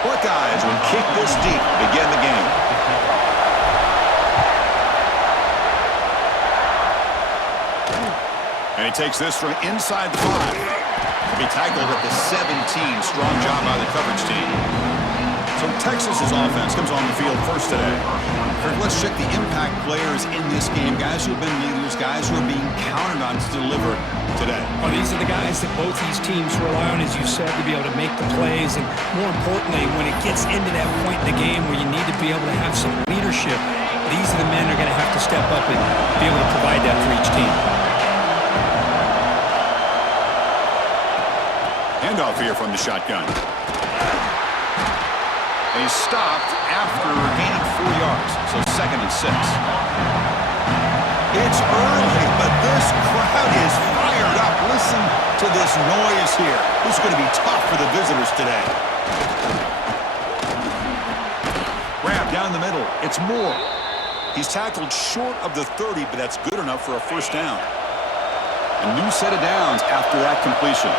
The Buckeyes will kick this deep to begin the game. And he takes this from inside the 5. He'll be tackled at the 17. Strong job by the coverage team. So Texas's offense comes on the field first today. Let's check the impact players in this game. Guys who have been leaders, guys who are being counted on to deliver today. Well, these are the guys that both these teams rely on, as you said, to be able to make the plays. And more importantly, when it gets into that point in the game where you need to be able to have some leadership, these are the men who are going to have to step up and be able to provide that for each team. Handoff here from the shotgun. And he's stopped after gaining 4 yards, so 2nd and 6. It's early, but this crowd is fired up. Listen to this noise here. This is going to be tough for the visitors today. Grab down the middle. It's Moore. He's tackled short of the 30, but that's good enough for a first down. A new set of downs after that completion.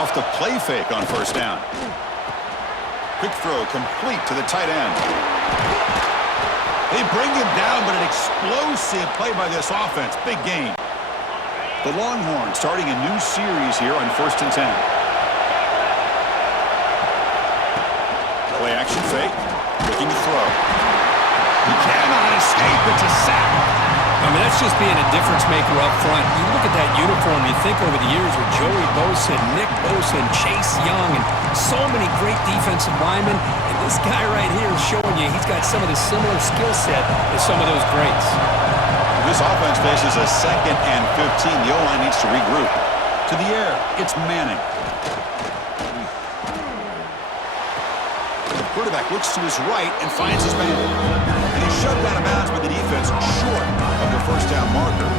Off the play fake on first down. Quick throw complete to the tight end. They bring him down, but an explosive play by this offense. Big gain. The Longhorns starting a new series here on 1st and 10. Play action fake. Looking to throw. He cannot escape. It's a sack. I mean, that's just being a difference maker up front. You look at that uniform, you think over the years with Joey Bosa, Nick Bosa, and Chase Young, and so many great defensive linemen. And this guy right here is showing you he's got some of the similar skill set as some of those greats. This offense faces a 2nd and 15. The O-line needs to regroup. To the air, it's Manning. The quarterback looks to his right and finds his man. And he's shoved out of bounds by the defense short of the first down marker.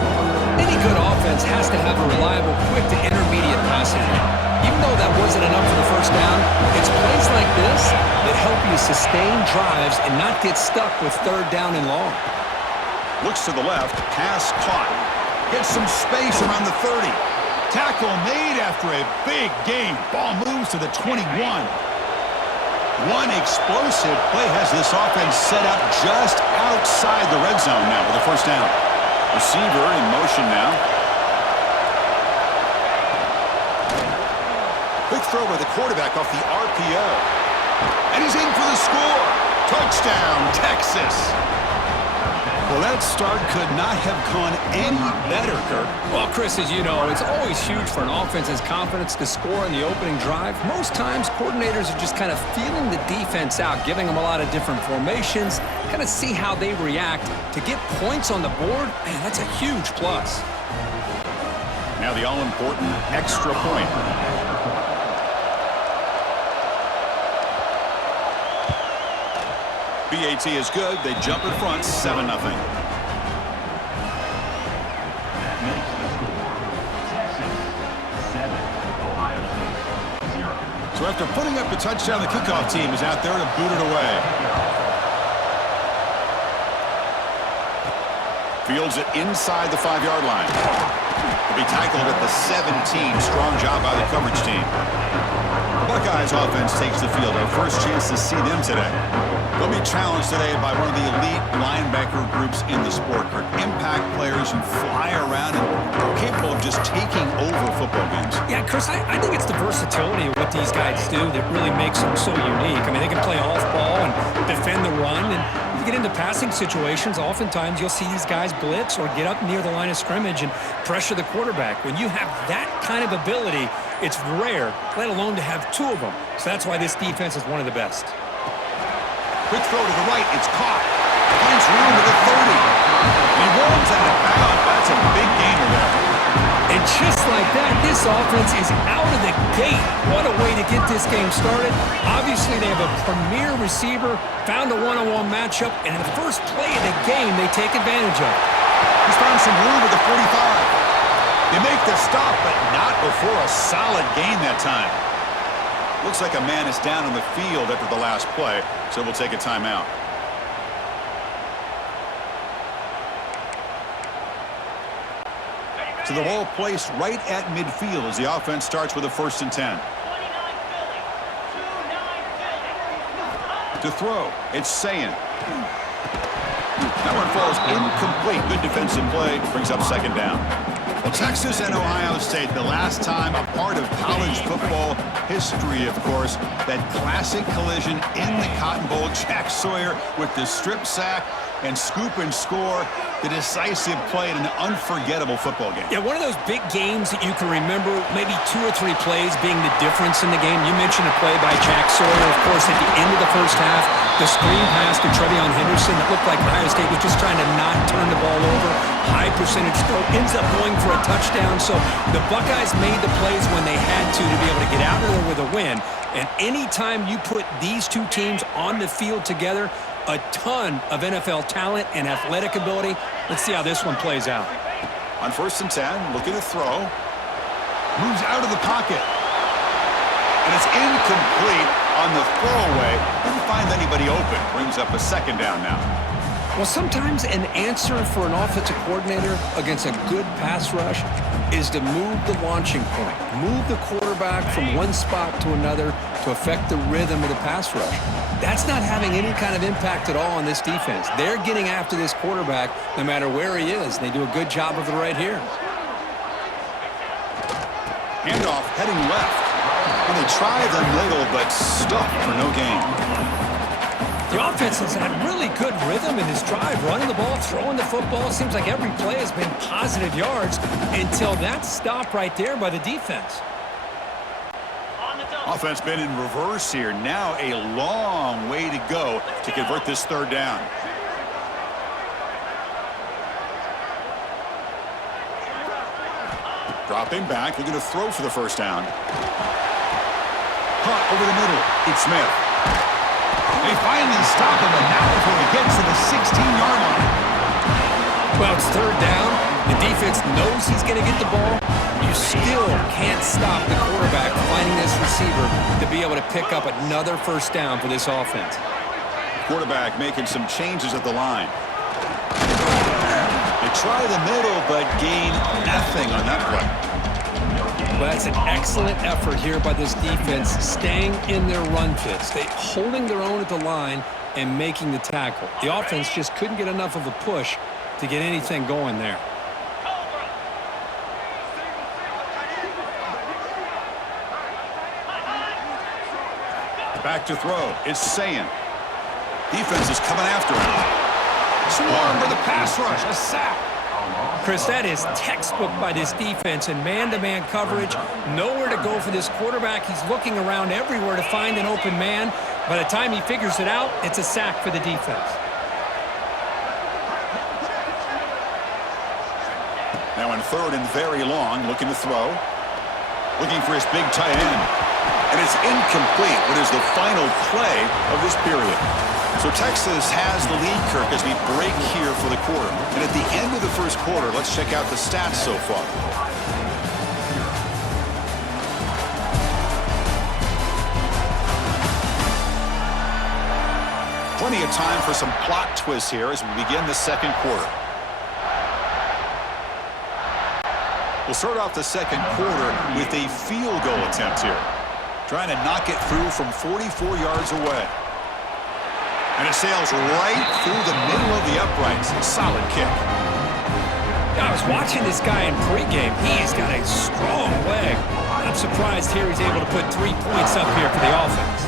Any good offense has to have a reliable, quick to intermediate passing game. Even though that wasn't enough for the first down, it's plays like this that help you sustain drives and not get stuck with 3rd down and long. Looks to the left, pass caught. Gets some space around the 30. Tackle made after a big gain. Ball moves to the 21. One explosive play has this offense set up just outside the red zone now with a first down. Receiver in motion now. Quick throw by the quarterback off the RPO. And he's in for the score. Touchdown, Texas. Well, that start could not have gone any better, Kirk. Well, Chris, as you know, it's always huge for an offense's confidence to score in the opening drive. Most times, coordinators are just kind of feeling the defense out, giving them a lot of different formations, kind of see how they react. To get points on the board, man, that's a huge plus. Now the all-important extra point. BAT is good. They jump in front, 7-0. So after putting up the touchdown, the kickoff team is out there to boot it away. Fields it inside the 5-yard line. He'll be tackled at the 17. Strong job by the coverage team. The Buckeyes offense takes the field. Our first chance to see them today. They'll be challenged today by one of the elite linebacker groups in the sport. Impact players who fly around and are capable of just taking over football games. Yeah, Chris, I think it's the versatility of what these guys do that really makes them so unique. I mean, they can play off ball and defend the run, and you get into passing situations, oftentimes you'll see these guys blitz or get up near the line of scrimmage and pressure the quarterback. When you have that kind of ability, it's rare, let alone to have two of them. So that's why this defense is one of the best. Quick throw to the right. It's caught. Finds room to the 30. He rolls out of bounds. That's a big gainer there. And just like that, this offense is out of the gate. What a way to get this game started. Obviously, they have a premier receiver, found a one-on-one matchup, and in the first play of the game, they take advantage of it. He's found some room at the 45. They make the stop, but not before a solid gain that time. Looks like a man is down on the field after the last play, so we'll take a timeout. So So the ball placed right at midfield as the offense starts with a 1st and 10. To throw, it's Sayin. That one falls incomplete. Good defensive play. Brings up 2nd down. Well, Texas and Ohio State, the last time a part of college football history, of course, that classic collision in the Cotton Bowl. Jack Sawyer with the strip sack and scoop and score. The decisive play in an unforgettable football game. Yeah, one of those big games that you can remember, maybe 2 or 3 plays being the difference in the game. You mentioned a play by Jack Sawyer, of course, at the end of the first half. The screen pass to Trevion Henderson that looked like Ohio State was just trying to not turn the ball over. High percentage throw, ends up going for a touchdown. So the Buckeyes made the plays when they had to be able to get out of there with a win. And anytime you put these two teams on the field together, a ton of NFL talent and athletic ability. Let's see how this one plays out. On 1st and 10, looking to throw. Moves out of the pocket. And it's incomplete on the throwaway. Didn't find anybody open. Brings up a 2nd down now. Well, sometimes an answer for an offensive coordinator against a good pass rush is to move the launching point. Move the quarterback from one spot to another to affect the rhythm of the pass rush. That's not having any kind of impact at all on this defense. They're getting after this quarterback no matter where he is. They do a good job of it right here. Handoff heading left. And they try the middle, but stuck for no gain. The offense has had really good rhythm in this drive, running the ball, throwing the football. It seems like every play has been positive yards until that stop right there by the defense. Offense been in reverse here. Now a long way to go to convert this 3rd down. Dropping back, looking to throw for the 1st down. Caught over the middle. It's Smith. They finally stop him, and now before he gets to the 16-yard line. Well, it's 3rd down. The defense knows he's going to get the ball. You still can't stop the quarterback finding this receiver to be able to pick up another 1st down for this offense. Quarterback making some changes at the line. They try the middle, but gain nothing on that play. Well, that's an excellent effort here by this defense, staying in their run fits. They holding their own at the line and making the tackle. The offense just couldn't get enough of a push to get anything going there. Back to throw. It's Sayin. Defense is coming after him. Swarm with a pass rush. A sack. Chris, that is textbook by this defense in man-to-man coverage. Nowhere to go for this quarterback. He's looking around everywhere to find an open man. By the time he figures it out, it's a sack for the defense. Now in 3rd and very long, looking to throw. Looking for his big tight end. And it's incomplete. What is the final play of this period? So Texas has the lead, Kirk, as we break here for the quarter. And at the end of the 1st quarter, let's check out the stats so far. Plenty of time for some plot twists here as we begin the 2nd quarter. We'll start off the 2nd quarter with a field goal attempt here. Trying to knock it through from 44 yards away. And it sails right through the middle of the uprights. Solid kick. I was watching this guy in pregame. He's got a strong leg. I'm surprised here he's able to put 3 points up here for the offense.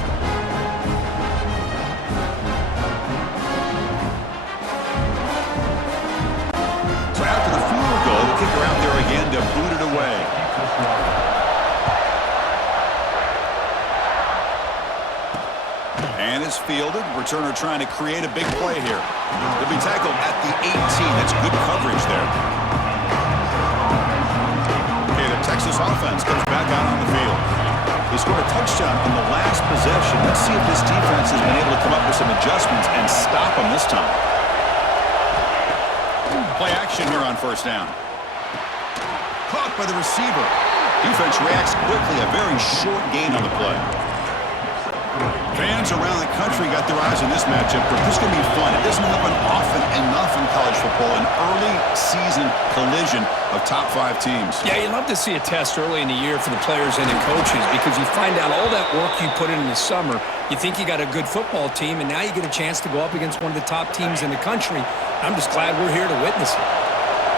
So after the field goal, the kicker out there again to boot it away. And it's fielded. Returner trying to create a big play here. He'll be tackled at the 18. That's good coverage there. Okay, the Texas offense comes back out on the field. They scored a touchdown on the last possession. Let's see if this defense has been able to come up with some adjustments and stop them this time. Play action here on 1st down. Caught by the receiver. Defense reacts quickly. A very short gain on the play. Fans around the country got their eyes on this matchup. This is going to be fun. It doesn't happen often enough in college football, an early season collision of top 5 teams. Yeah, you love to see a test early in the year for the players and the coaches because you find out all that work you put in the summer. You think you got a good football team, and now you get a chance to go up against one of the top teams in the country. I'm just glad we're here to witness it.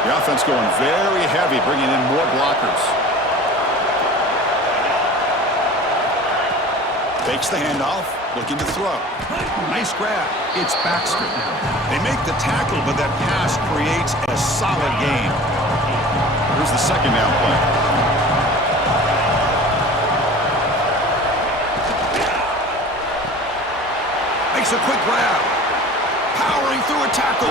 The offense going very heavy, bringing in more blockers. Takes the handoff, looking to throw. Nice grab. It's Baxter. They make the tackle, but that pass creates a solid gain. Here's the second down play. Makes a quick grab. Powering through a tackle.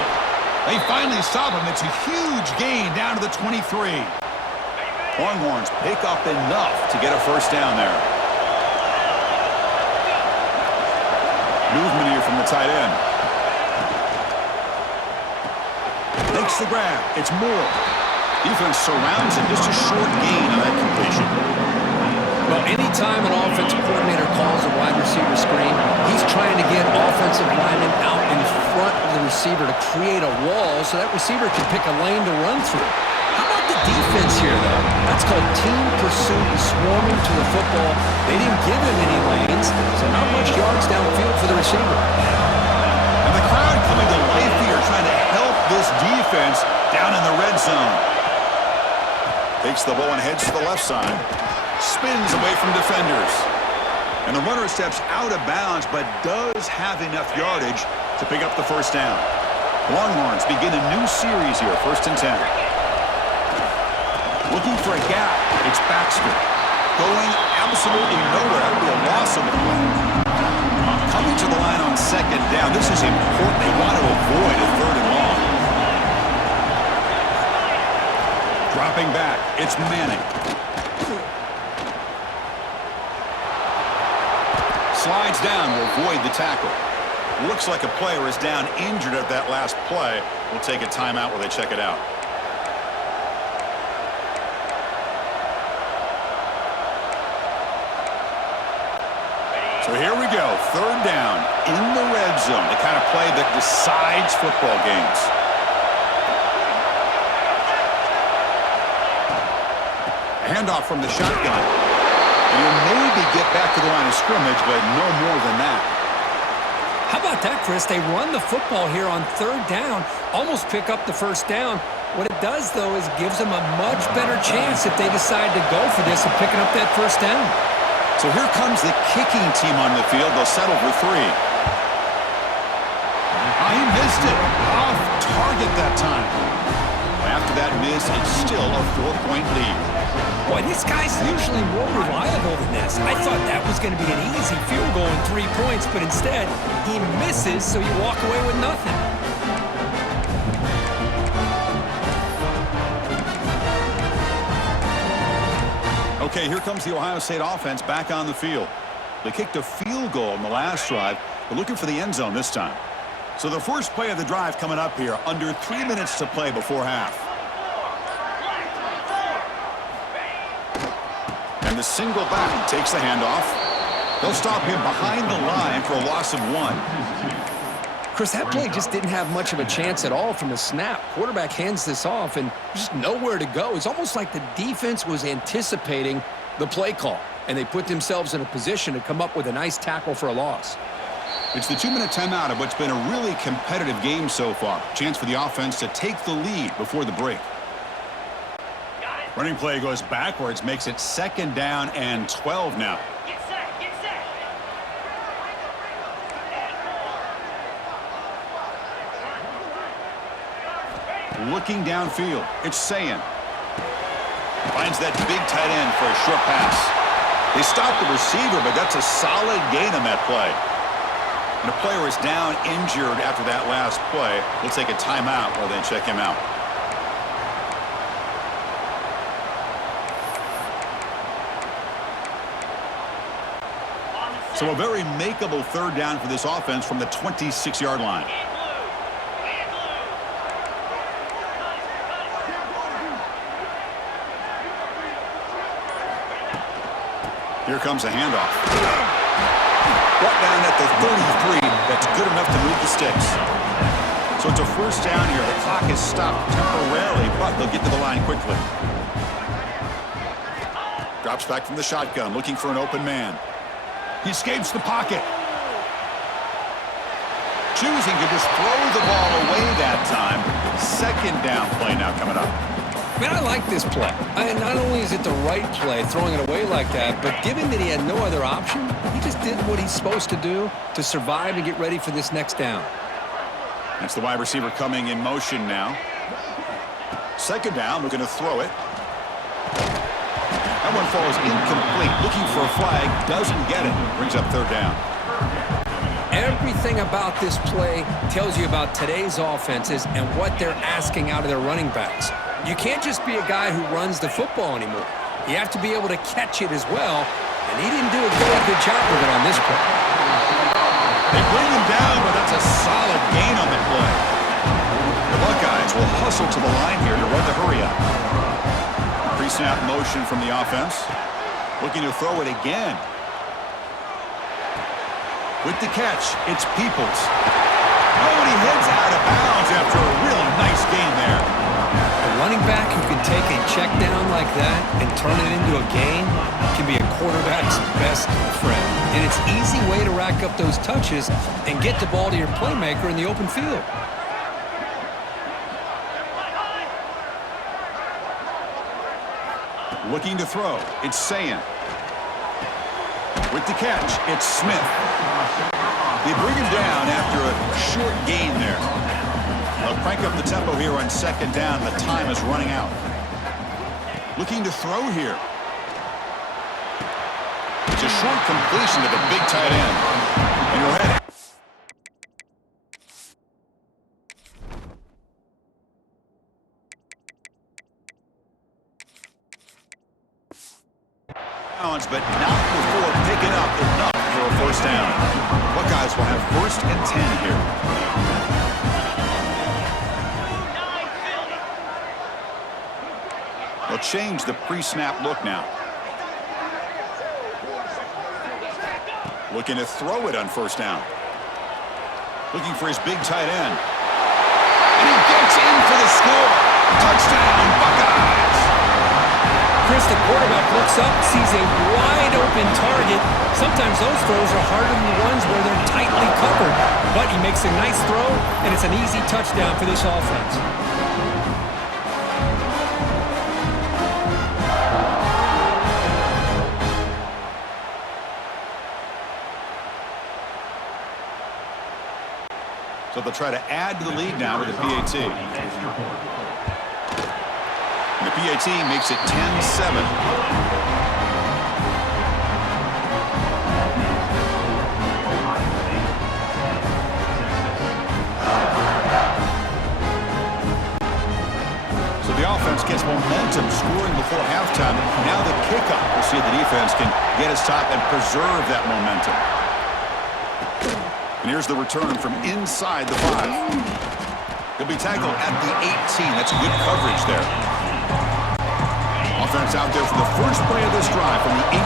They finally stop him. It's a huge gain down to the 23. Longhorns pick up enough to get a first down there. Movement here from the tight end. Makes the grab. It's Moore. Defense surrounds him. Just a short gain on that completion. Well, anytime an offensive coordinator calls a wide receiver screen, he's trying to get offensive linemen out in front of the receiver to create a wall so that receiver can pick a lane to run through. How about the defense here, though? That's called team pursuit, swarming to the football. They didn't give him any lanes, so not much yards downfield for the receiver. And the crowd coming to life here, trying to help this defense down in the red zone. Takes the ball and heads to the left side. Spins away from defenders. And the runner steps out of bounds, but does have enough yardage to pick up the first down. Longhorns begin a new series here, 1st and 10. Looking for a gap. It's Baxter. Going absolutely nowhere. That would be a loss of the play. Coming to the line on 2nd down. This is important. They want to avoid a 3rd and long. Dropping back. It's Manning. Slides down to avoid the tackle. Looks like a player is down injured at that last play. We'll take a timeout while they check it out. So here we go, 3rd down in the red zone, the kind of play that decides football games. A handoff from the shotgun. And you'll maybe get back to the line of scrimmage, but no more than that. How about that, Chris? They run the football here on 3rd down, almost pick up the first down. What it does, though, is it gives them a much better chance if they decide to go for this of picking up that first down. So here comes the kicking team on the field. They'll settle for 3. He missed it. Off target that time. After that miss, it's still a 4-point lead. Boy, this guy's usually more reliable than this. I thought that was going to be an easy field goal and 3 points, but instead, he misses, so you walk away with nothing. Okay, here comes the Ohio State offense back on the field. They kicked a field goal in the last drive. They're looking for the end zone this time. So the first play of the drive coming up here, under 3 minutes to play before half. And the single back takes the handoff. They'll stop him behind the line for a loss of 1. Chris, that play just didn't have much of a chance at all from the snap. Quarterback hands this off and just nowhere to go. It's almost like the defense was anticipating the play call, and they put themselves in a position to come up with a nice tackle for a loss. It's the 2-minute timeout of what's been a really competitive game so far. Chance for the offense to take the lead before the break. Running play goes backwards, makes it 2nd down and 12 now. Looking downfield, it's Sayin. Finds that big tight end for a short pass. They stop the receiver, but that's a solid gain on that play. And a player is down injured after that last play. We'll take a timeout while they check him out. So a very makeable 3rd down for this offense from the 26-yard line. Here comes a handoff. Brought down at the 33. That's good enough to move the sticks. So it's a first down here. The clock is stopped temporarily, but they'll get to the line quickly. Drops back from the shotgun, looking for an open man. He escapes the pocket. Choosing to just throw the ball away that time. Second down play now coming up. Man, I like this play. Not only is it the right play, throwing it away like that, but given that he had no other option, he just did what he's supposed to do to survive and get ready for this next down. That's the wide receiver coming in motion now. Second down, looking to throw it. That one falls incomplete. Looking for a flag, doesn't get it. Brings up third down. Everything about this play tells you about today's offenses and what they're asking out of their running backs. You can't just be a guy who runs the football anymore. You have to be able to catch it as well, and he didn't do a very good job of it on this play. They bring him down, but that's a solid gain on the play. The Buckeyes will hustle to the line here to run the hurry up. Pre-snap motion from the offense. Looking to throw it again. With the catch, it's Peoples. Oh, and he heads out of bounds after a really nice gain there. A running back who can take a check down like that and turn it into a gain can be a quarterback's best friend. And it's an easy way to rack up those touches and get the ball to your playmaker in the open field. Looking to throw, it's Sayan. With the catch, it's Smith. They bring him down after a short gain there. They'll crank up the tempo here on second down. The time is running out. Looking to throw here. It's a short completion to the big tight end. And you're heading. But not before picking up enough for a first down. Buckeyes will have first and 10 here. They'll change the pre-snap look now. Looking to throw it on first down. Looking for his big tight end. And he gets in for the score. Touchdown, Buckeyes! Chris, the quarterback looks up, sees a wide-open target. Sometimes those throws are harder than the ones where they're tightly covered. But he makes a nice throw, and it's an easy touchdown for this offense. So they'll try to add to the lead now with the PAT. And the PAT makes it 10-7. So the offense gets momentum, scoring before halftime. Now the kickoff. We'll see if the defense can get his top and preserve that momentum. And here's the return from inside the 5. He'll be tackled at the 18. That's good coverage there. Offense out there for the first play of this drive from the 18.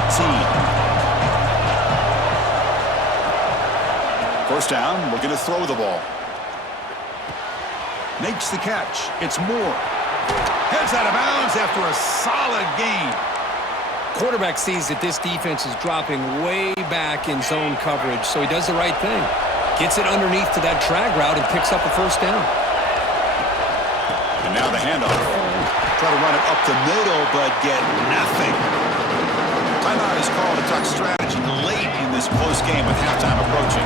First down, looking to throw the ball. Makes the catch. It's Moore. Heads out of bounds after a solid gain. Quarterback sees that this defense is dropping way back in zone coverage, so he does the right thing. Gets it underneath to that drag route and picks up a first down. And now the handoff. Try to run it up the middle, but get nothing. Timeout is called to talk strategy late in this close game with halftime approaching.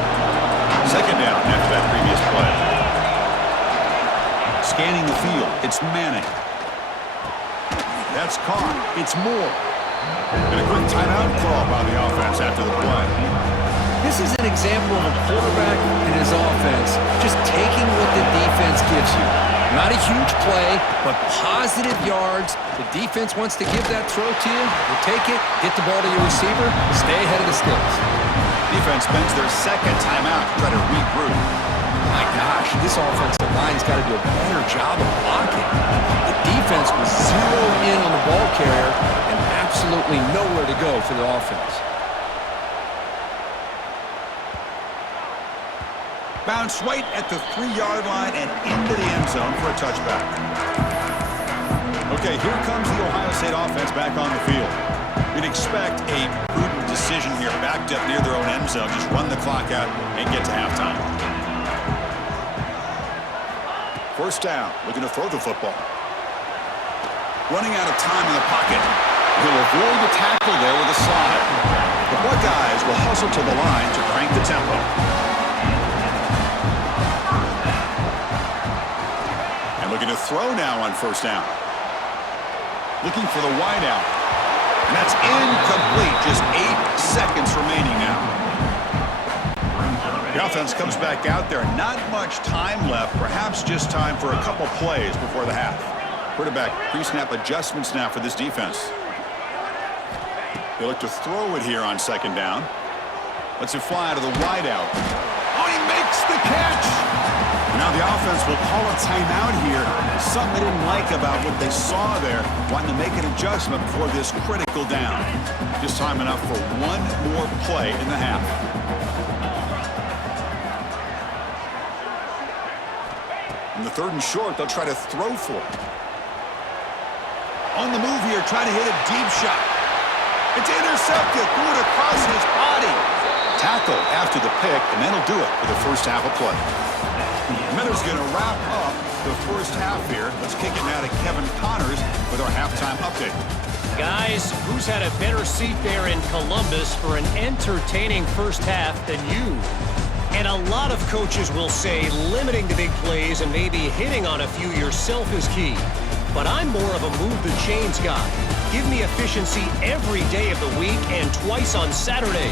Second down after that previous play. Scanning the field, it's Manning. That's caught. It's Moore. And a quick timeout call by the offense after the play. This is an example of a quarterback and his offense just taking what the defense gives you. Not a huge play, but positive yards. The defense wants to give that throw to you. You take it, get the ball to your receiver, stay ahead of the sticks. Defense spends their second timeout to try to regroup. My gosh, this offensive line's got to do a better job of blocking. The defense was zeroed in on the ball carrier and absolutely nowhere to go for the offense. Bounce right at the 3-yard line and into the end zone for a touchback. Okay, here comes the Ohio State offense back on the field. You'd expect a prudent decision here, backed up near their own end zone. Just run the clock out and get to halftime. First down, looking to throw the football. Running out of time in the pocket. He'll avoid the tackle there with a slide. The Buckeyes will hustle to the line to crank the tempo. And looking to throw now on first down. Looking for the wideout. And that's incomplete. Just 8 seconds remaining now. The offense comes back out there. Not much time left. Perhaps just time for a couple plays before the half. Quarterback pre-snap adjustments now for this defense. They look to throw it here on second down. Lets it fly to the wideout. Oh, he makes the catch! Now the offense will call a timeout here. Something they didn't like about what they saw there. Wanting to make an adjustment before this critical down. Just time enough for one more play in the half. In the third and short, they'll try to throw for it. On the move here, trying to hit a deep shot. It's intercepted, threw it across his body. Tackle after the pick, and that'll do it for the first half of play. Miller's going to wrap up the first half here. Let's kick it now to Kevin Connors with our halftime update. Guys, who's had a better seat there in Columbus for an entertaining first half than you? And a lot of coaches will say limiting the big plays and maybe hitting on a few yourself is key. But I'm more of a move the chains guy. Give me efficiency every day of the week and twice on Saturday.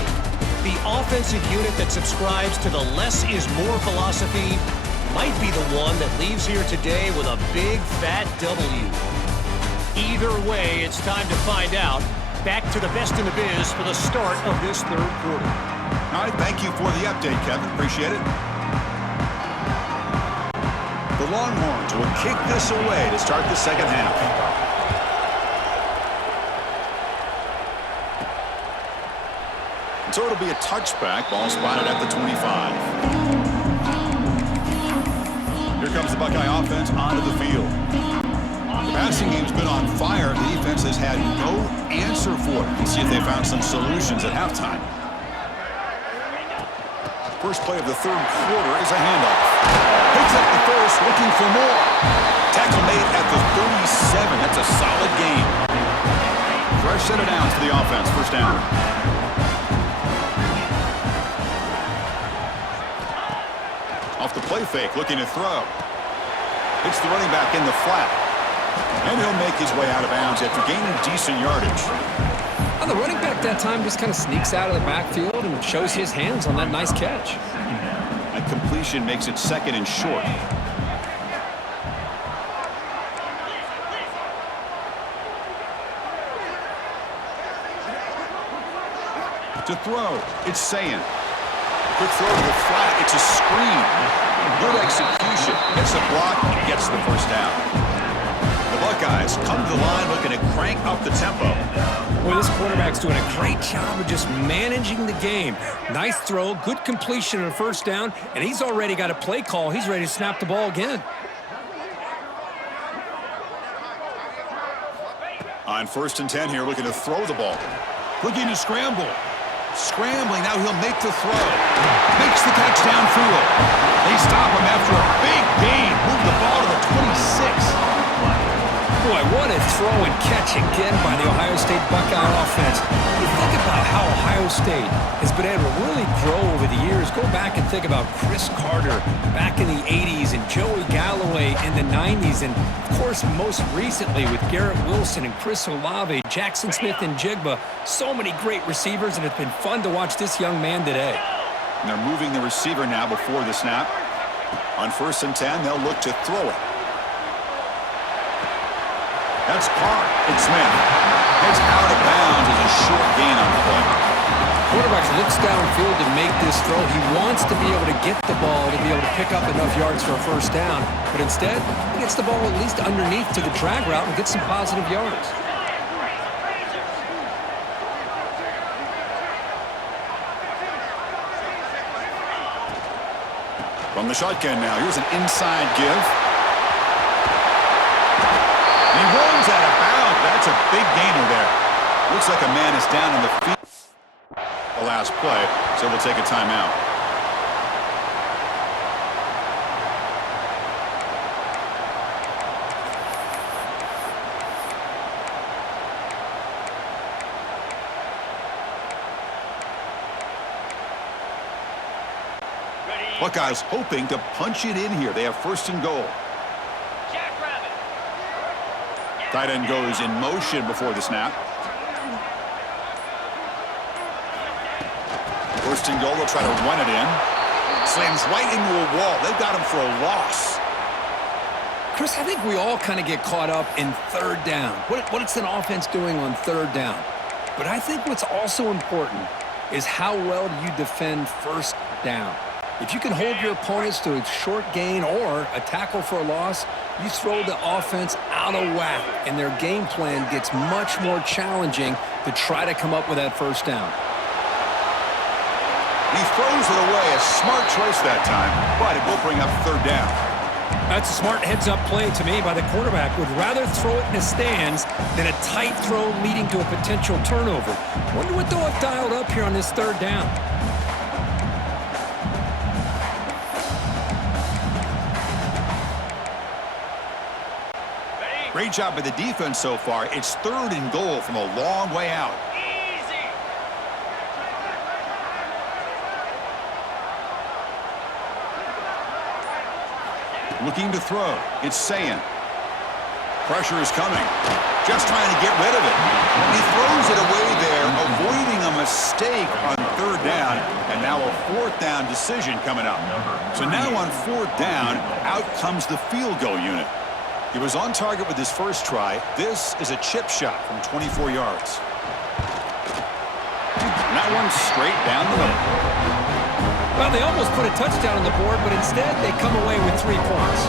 The offensive unit that subscribes to the less is more philosophy might be the one that leaves here today with a big fat W. Either way, it's time to find out. Back to the best in the biz for the start of this third quarter. All right, thank you for the update, Kevin. Appreciate it. The Longhorns will kick this away to start the second half. So it'll be a touchback. Ball spotted at the 25. Here comes the Buckeye offense onto the field. The passing game's been on fire. The defense has had no answer for it. Let's see if they found some solutions at halftime. First play of the third quarter is a handoff. Picks up the first, looking for more. Tackle made at the 37. That's a solid gain. Fresh set of downs for the offense. First down. Off the play fake, looking to throw. Hits the running back in the flat. And he'll make his way out of bounds after gaining decent yardage. Well, the running back that time just kind of sneaks out of the backfield and shows his hands on that nice catch. A completion makes it second and short. To throw, it's Sayin. Quick throw to the flat. It's a screen. Good execution. Gets a block and gets the first down. The Buckeyes come to the line looking to crank up the tempo. Boy, this quarterback's doing a great job of just managing the game. Nice throw, good completion on a first down, and he's already got a play call. He's ready to snap the ball again. On 1st and 10 here, looking to throw the ball. Looking to scramble. Scrambling, now he'll make the throw. Makes the catch downfield. They stop him after a big gain. Move the ball to the 26. Boy, what a throw and catch again by the Ohio State Buckeye offense. You think about how Ohio State has been able to really grow over the years. Go back and think about Chris Carter back in the 80s and Joey Galloway in the 90s. And, of course, most recently with Garrett Wilson and Chris Olave, Jackson Smith and Jigba. So many great receivers, and it's been fun to watch this young man today. And they're moving the receiver now before the snap. On 1st and 10, they'll look to throw it. That's Park. It's Smith. It's out of bounds as a short gain on the play. Quarterback looks downfield to make this throw. He wants to be able to get the ball to be able to pick up enough yards for a first down. But instead, he gets the ball at least underneath to the drag route and gets some positive yards. From the shotgun now, here's an inside give. And he runs out of bounds. That's a big gainer there. Looks like a man is down in the field. The last play, so we'll take a timeout. Buckeyes hoping to punch it in here. They have first and goal. Tight end goes in motion before the snap. First and goal, they'll try to run it in. Slams right into a wall. They've got him for a loss. Chris, I think we all kind of get caught up in third down. What's an offense doing on third down? But I think what's also important is how well do you defend first down. If you can hold your opponents to a short gain or a tackle for a loss, you throw the offense out of whack, and their game plan gets much more challenging to try to come up with that first down. He throws it away. A smart choice that time, but it will bring up third down. That's a smart heads-up play to me by the quarterback. Would rather throw it in the stands than a tight throw leading to a potential turnover. Wonder what they'll have dialed up here on this third down. Great job by the defense so far. It's third and goal from a long way out. Looking to throw. It's Sayan. Pressure is coming. Just trying to get rid of it. He throws it away there, avoiding a mistake on third down, and now a fourth down decision coming up. So now on fourth down, out comes the field goal unit. He was on target with his first try. This is a chip shot from 24 yards. And that one's straight down the middle. Well, they almost put a touchdown on the board, but instead they come away with 3 points.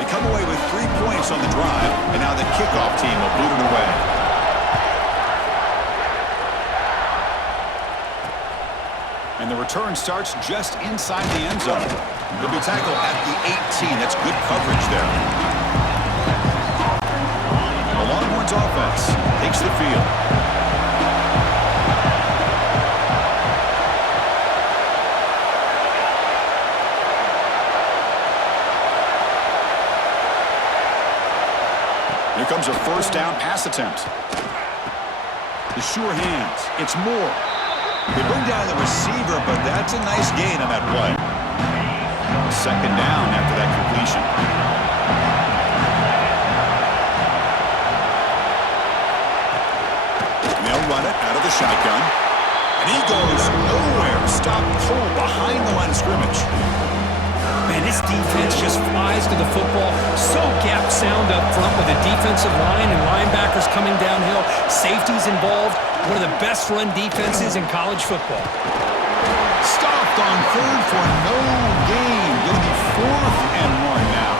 They come away with 3 points on the drive, and now the kickoff team will boot it away. And the return starts just inside the end zone. They'll be tackled at the 18. That's good coverage there. The Longhorns offense takes the field. Here comes a first down pass attempt. The sure hands. It's Moore. They bring down the receiver, but that's a nice gain on that play. Second down after that completion. And they'll run it out of the shotgun. And he goes nowhere. Stopped cold behind the line of scrimmage. Man, this defense just flies to the football. So gap sound up front with a defensive line and linebackers coming downhill. Safeties involved. One of the best run defenses in college football. Stopped on third for no gain. Going to be 4th and 1 now.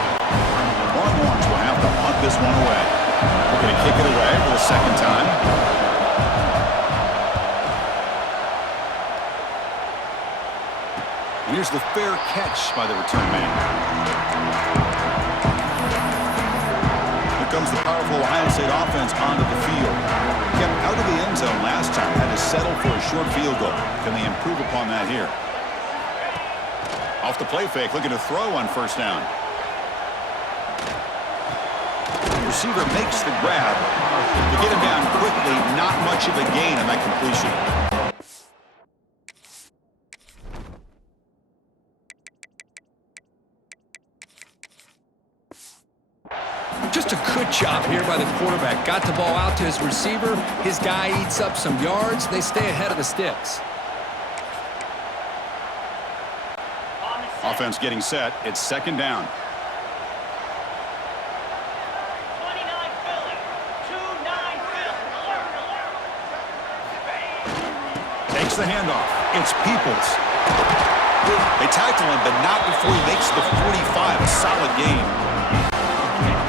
Longhorns will have to punt this one away. They're going to kick it away for the second time. And here's the fair catch by the return man. Here comes the powerful Ohio State offense onto the field. Kept out of the end zone last time. Had to settle for a short field goal. Can they improve upon that here? Off the play fake, looking to throw on first down. The receiver makes the grab. To get him down quickly, not much of a gain on that completion. Just a good job here by the quarterback. Got the ball out to his receiver. His guy eats up some yards. They stay ahead of the sticks. Offense getting set. It's second down. 29 Philly. 2-9 Philly. Alert, alert. Takes the handoff. It's Peoples. They tackle him, but not before he makes the 45. A solid game.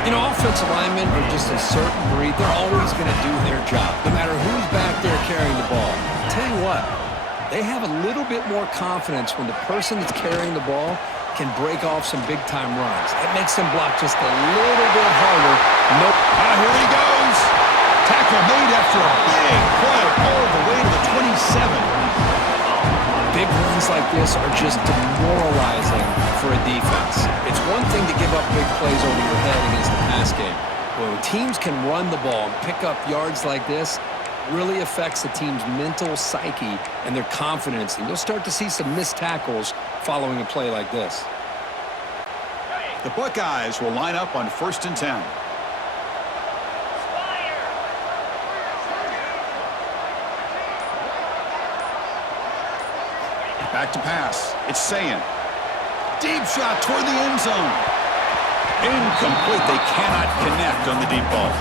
You know, offensive linemen are just a certain breed. They're always going to do their job, no matter who's back there carrying the ball. I'll tell you what, they have a little bit more confidence when the person that's carrying the ball can break off some big-time runs. It makes them block just a little bit harder. Nope. Here he goes. Tackle made after a big play all the way to the 27. Big runs like this are just demoralizing for a defense. It's one thing to give up big plays over your head against the pass game. But when teams can run the ball and pick up yards like this, really affects the team's mental psyche and their confidence. And you'll start to see some missed tackles following a play like this. The Buckeyes will line up on 1st and 10. Back to pass. It's Sayin. Deep shot toward the end zone. Incomplete. They cannot connect on the deep ball.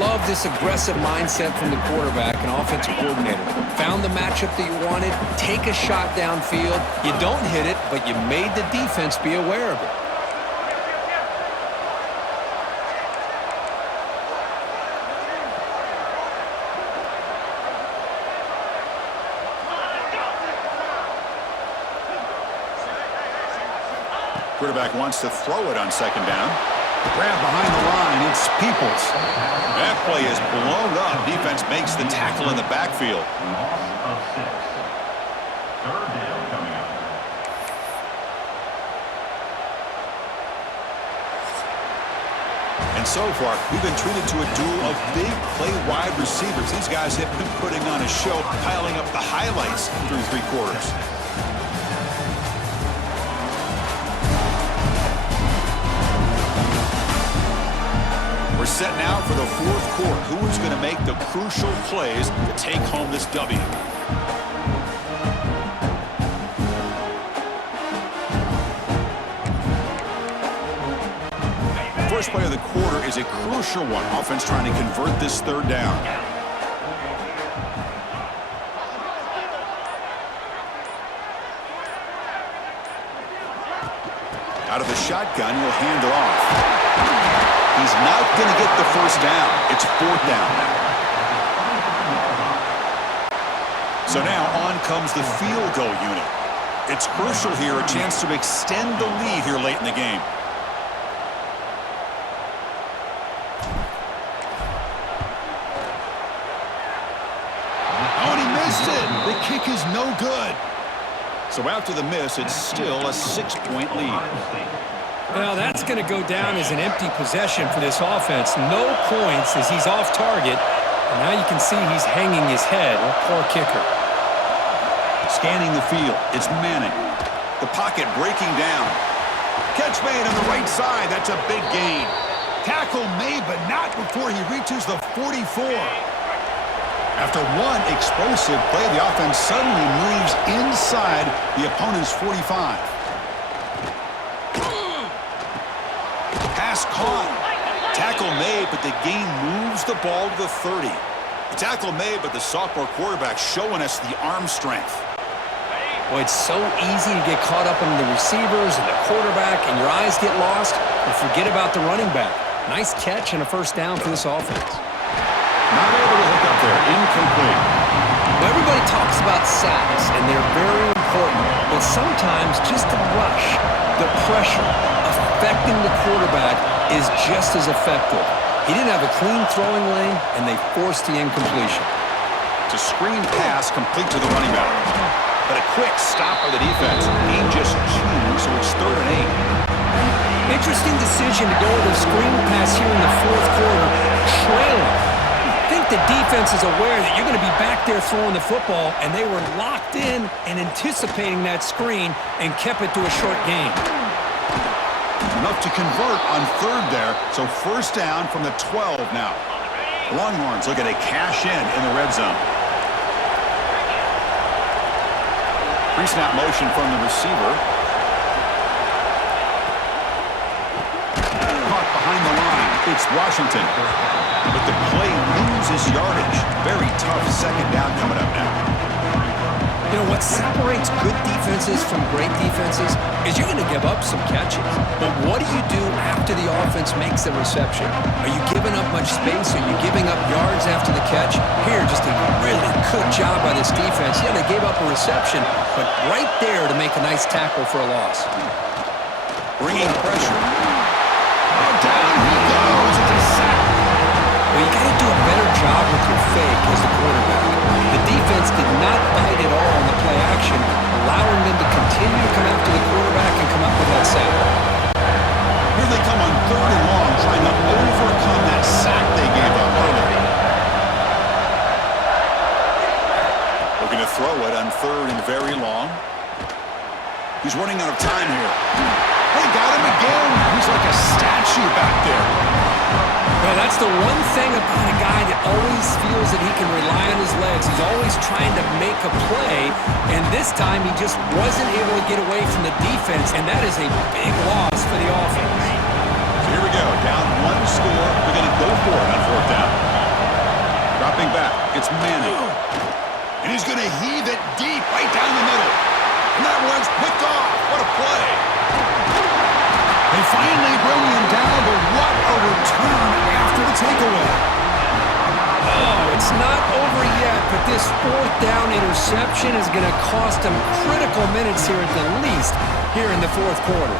Love this aggressive mindset from the quarterback and offensive coordinator. Found the matchup that you wanted. Take a shot downfield. You don't hit it, but you made the defense be aware of it. Quarterback wants to throw it on 2nd down. Grab behind the line. It's Peoples. That play is blown up. Defense makes the tackle in the backfield. Loss of 6. 3rd down coming up. And so far, we've been treated to a duel of big play wide receivers. These guys have been putting on a show, piling up the highlights through 3 quarters. We're set now for the 4th quarter. Who is going to make the crucial plays to take home this W? First play of the quarter is a crucial one. Offense trying to convert this 3rd down. Out of the shotgun, he'll hand it off. He's not going to get the 1st down. It's 4th down now. So now on comes the field goal unit. It's crucial here, a chance to extend the lead here late in the game. Oh, and he missed it. The kick is no good. So after the miss, it's still a 6-point lead. Well, that's going to go down as an empty possession for this offense. No points as he's off target. And now you can see he's hanging his head. A poor kicker. Scanning the field. It's Manning. The pocket breaking down. Catch made on the right side. That's a big gain. Tackle made, but not before he reaches the 44. After one explosive play, the offense suddenly moves inside the opponent's 45. Pass caught. Tackle made, but the gain moves the ball to the 30. The tackle made, but the sophomore quarterback showing us the arm strength. Boy, it's so easy to get caught up in the receivers and the quarterback, and your eyes get lost, and forget about the running back. Nice catch and a 1st down for this offense. Not able to hook up there. Incomplete. Well, everybody talks about sacks, and they're very important, but sometimes just the rush, the pressure, affecting the quarterback is just as effective. He didn't have a clean throwing lane, and they forced the incompletion. It's a screen pass complete to the running back. But a quick stop by the defense. He just chews, so it's 3rd and 8. Interesting decision to go with a screen pass here in the 4th quarter, trailing. I think the defense is aware that you're going to be back there throwing the football, and they were locked in and anticipating that screen and kept it to a short gain. Enough to convert on 3rd there, so 1st down from the 12 now. Longhorns looking to cash in the red zone. Pre-snap motion from the receiver. Caught behind the line. It's Washington. But the play loses yardage. Very tough 2nd down coming up now. You know, what separates good defenses from great defenses is you're going to give up some catches. But what do you do after the offense makes the reception? Are you giving up much space? Are you giving up yards after the catch? Here, just a really good job by this defense. Yeah, they gave up a reception, but right there to make a nice tackle for a loss. Bringing pressure. Oh, down he goes. It's a sack. Well, you got to do a better job with your fake as the quarterback. The defense did not bite at all on the play action, allowing them to continue to come after the quarterback and come up with that sack. Here they come on 3rd and long, trying to overcome that sack they gave up earlier. Looking to throw it on 3rd and very long. He's running out of time here. They got him again. He's like a statue back there. Well, that's the one thing about a guy that always feels that he can rely on his legs. He's always trying to make a play, and this time he just wasn't able to get away from the defense, and that is a big loss for the offense. So here we go, down 1 score. We're going to go for it on 4th down. Dropping back, it's Manning. And he's going to heave it deep right down the middle. And that one's picked off. What a play. They finally bring him down, but what a return after the takeaway. Oh, it's not over yet, but this 4th down interception is going to cost them critical minutes here at the least here in the 4th quarter.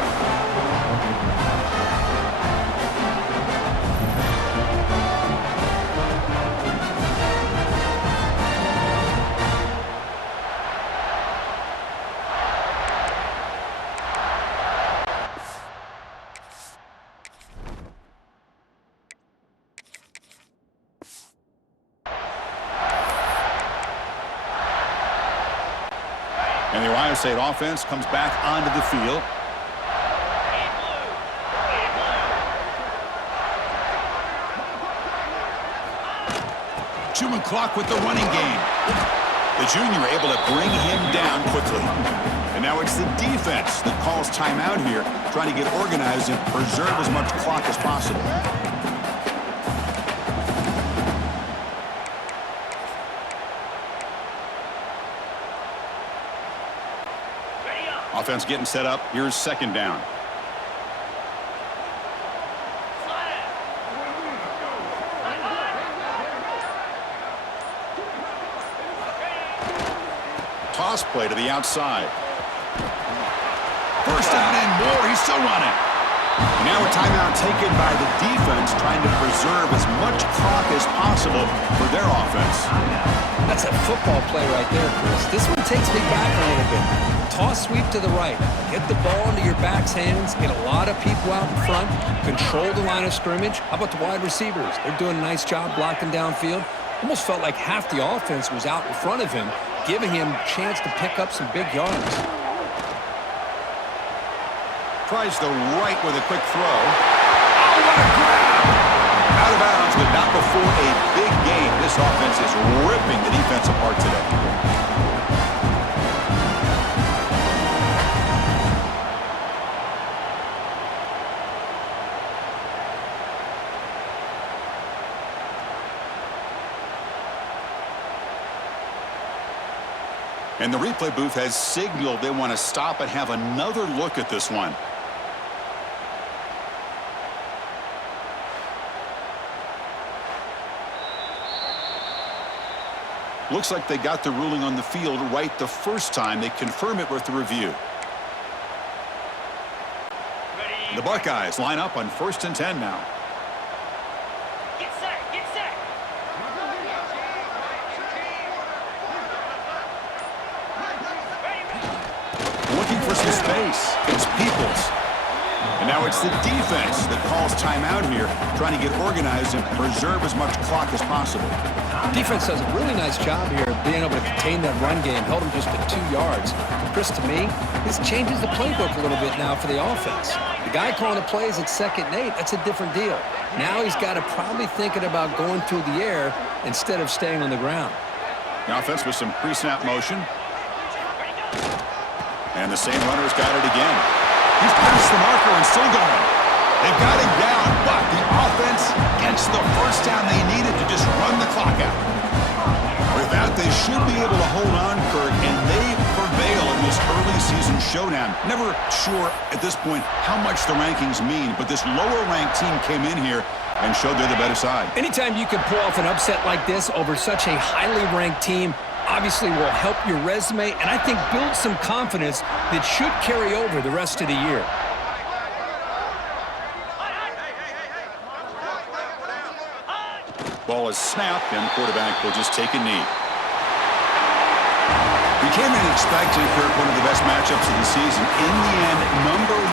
And the Ohio State offense comes back onto the field. Chewing clock with the running game. The junior able to bring him down quickly. And now it's the defense that calls timeout here, trying to get organized and preserve as much clock as possible. Offense getting set up. Here's 2nd down. Toss play to the outside. 1st down and more. He's still running. And now a timeout taken by the defense, trying to preserve as much clock as possible for their offense. That's a football play right there, Chris. This one takes me back a little bit. Toss sweep to the right. Get the ball into your back's hands. Get a lot of people out in front. Control the line of scrimmage. How about the wide receivers? They're doing a nice job blocking downfield. Almost felt like half the offense was out in front of him, giving him a chance to pick up some big yards. Tries the right with a quick throw. Oh, what a grab! Out of bounds, but not before a big game. This offense is ripping the defense apart today. And the replay booth has signaled they want to stop and have another look at this one. Looks like they got the ruling on the field right the first time. They confirm it with the review. The Buckeyes line up on 1st and 10 now. Get set, get set. Looking for some space. It's Peoples. And now it's the defense that calls timeout here, trying to get organized and preserve as much clock as possible. Defense does a really nice job here of being able to contain that run game, held him just at 2 yards. Chris, to me, this changes the playbook a little bit now for the offense. The guy calling the plays at 2nd and 8, that's a different deal. Now he's got to probably thinking about going through the air instead of staying on the ground. The offense with some pre-snap motion. And the same runner's got it again. He's past the marker and still going. They've got him down, but the offense gets the 1st down they needed to just run the clock out. With that, they should be able to hold on, Kirk, and they postseason showdown. Never sure at this point how much the rankings mean, but this lower-ranked team came in here and showed they're the better side. Anytime you can pull off an upset like this over such a highly ranked team, obviously will help your resume and I think build some confidence that should carry over the rest of the year. Ball is snapped, and the quarterback will just take a knee. We came in expecting, Kirk, one of the best matchups of the season. In the end, number